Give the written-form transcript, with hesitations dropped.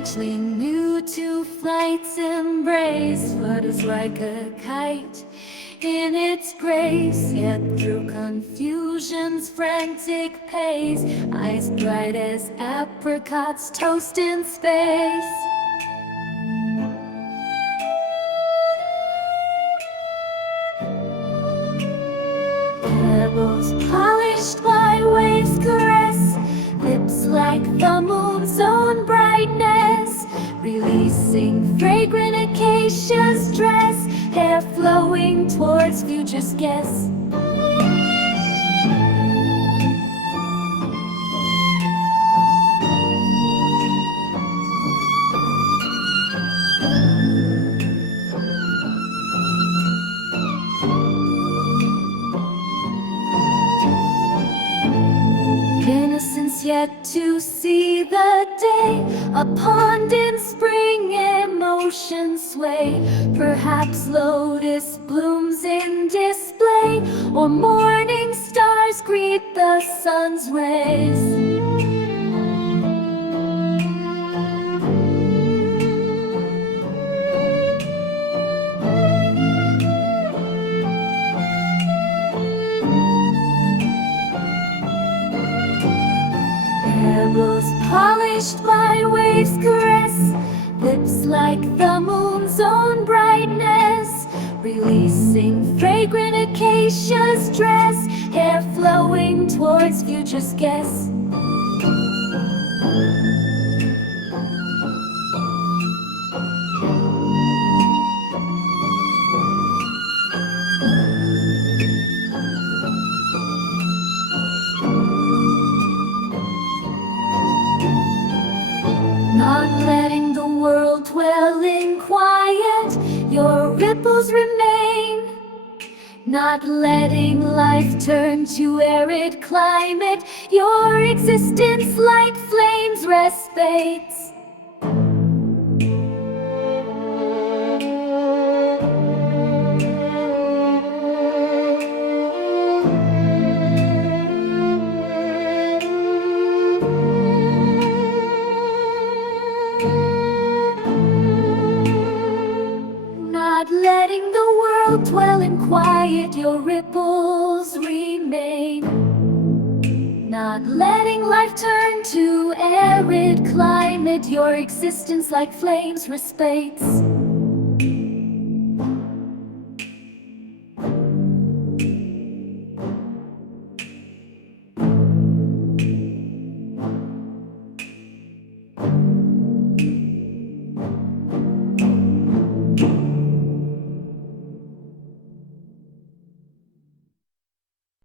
fledgling new to flight's embrace, flutters like a kite in its grace, yet through confusion's frantic pace, eyes bright as apricots toast in space. Pebbles polished by waves caress, lips like the moon's own brightness, releasing fragrant acacia's dress, hair flowing towards future's guess. Innocence yet to see the day, a pond in spring emotions sway. Perhaps lotus blooms in display, or morning stars greet the sun's rays. Pebbles polished by waves caress, lips like the moon's own brightness, releasing fragrant acacia's dress, hair flowing towards future's guess. Not letting the world dwell in quiet, your ripples remain. Not letting life turn to arid climate, your existence like flames respites. Not letting the world dwell in quiet, your ripples remain. Not letting life turn to arid climate, your existence like flames respites.